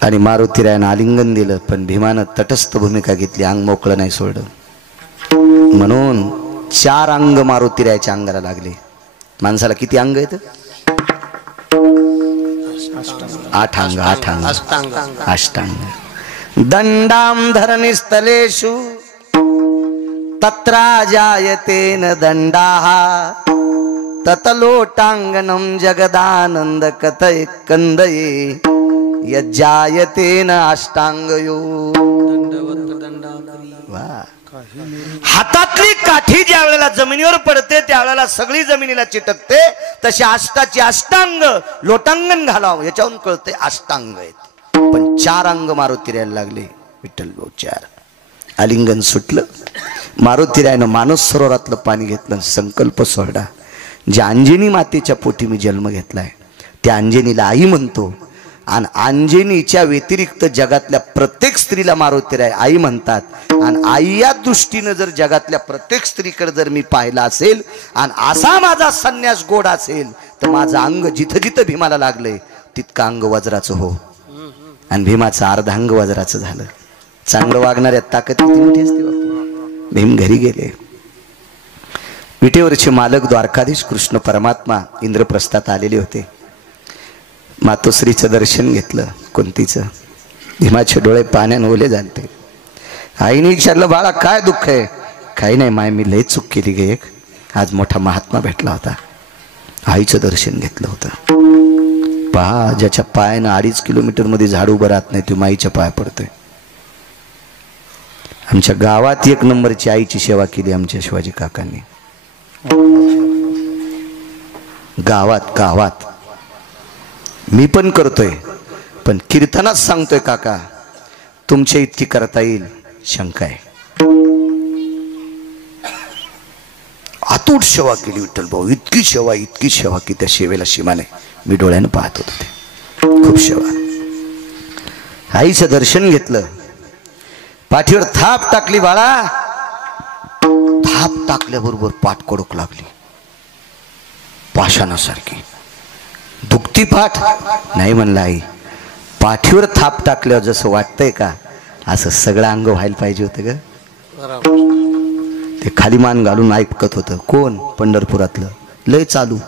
आणि मारुतीरायानं आलिंगन दिलं. पण भीमानं तटस्थ भूमिका घेतली, अंग मोकळं नाही सोडलं. म्हणून 4 अंग मारुतीरायाच्या अंगाला लागले. माणसाला किती अंग आहेत? 8 अंग. अष्टांग. दंडाम धरणिस्थलेषु तत्रा जायतेन दंडाः ततलोटांगनं जगदानंद कथय कंदये यज्जायतेन अष्टांगयो. वा. हातातली काठी ज्या वेळेला जमिनीवर पडते त्यावेळेला सगळी जमिनीला चिटकते. तशी अष्टाची अष्टांग लोटांगण घालावं याच्यावरून कळते अष्टांग आहेत. पण 4 अंग मारुतीरायाला लागले. विठ्ठल भाऊ 4. आलिंगन सुटलं. मारुतीरायानं मानस सरोवरातलं पाणी घेतलं. संकल्प सोडला, ज्या अंजनी मातेच्या पोटी मी जन्म घेतलाय त्या अंजनीला आई म्हणतो. आणि अंजनीच्या व्यतिरिक्त जगातल्या प्रत्येक स्त्रीला मारुतीराय आई म्हणतात. आणि आई या दृष्टीनं जर जगातल्या प्रत्येक स्त्रीकडे जर मी पाहिला असेल आणि असा माझा संन्यास गोड असेल तर माझं अंग जिथं जिथं भीमाला लागलंय तितकं अंग वज्राचं हो. आणि भीमाचं अर्धांग वज्राचं झालं. चांगलं वागणाऱ्या ताकद किती मोठी असते बापू. भीम घरी गेले. विटेवरचे मालक द्वारकाधीश कृष्ण परमात्मा इंद्रप्रस्थात आलेले होते. मातोश्रीचं दर्शन घेतलं. कुंतीचं. भीमाचे डोळे पाण्याने ओले झालते. आईने विचारलं, बाळा काय दुःख आहे? काही नाही माय, मी लय चूक केली गे एक. आज मोठा महात्मा भेटला होता. आईचं दर्शन घेतलं होतं. पहा, ज्याच्या पायानं 2.5 किलोमीटर मध्ये झाड उभं राहत नाही तो माईच्या पाया पडतोय. आमच्या गावात 1 नंबरची आईची सेवा केली आमच्या शिवाजी काकांनी. गावात मी पण करतोय, पण कीर्तनात सांगतोय काका तुमच्या इतकी करता येईल शंका आहे. अतूट सेवा केली विठ्ठल भाऊ. इतकी सेवा की त्या सेवेला सीमा नाही. मी डोळ्यानं पाहत होतो ते. खूप सेवा. आईचं दर्शन घेतलं. पाठीवर थाप टाकली बाळा. थाप टाकल्याबरोबर पाठ कडक लागली पाषाणासारखी. दुखती पाठ नाही म्हणला आई. पाठीवर थाप टाकल्यावर जसं वाटतंय का असं सगळं अंग व्हायला पाहिजे होतं ग. ते खाली मान घालून ऐकत होतं. कोण? पंढरपुरातलं. लय चालू.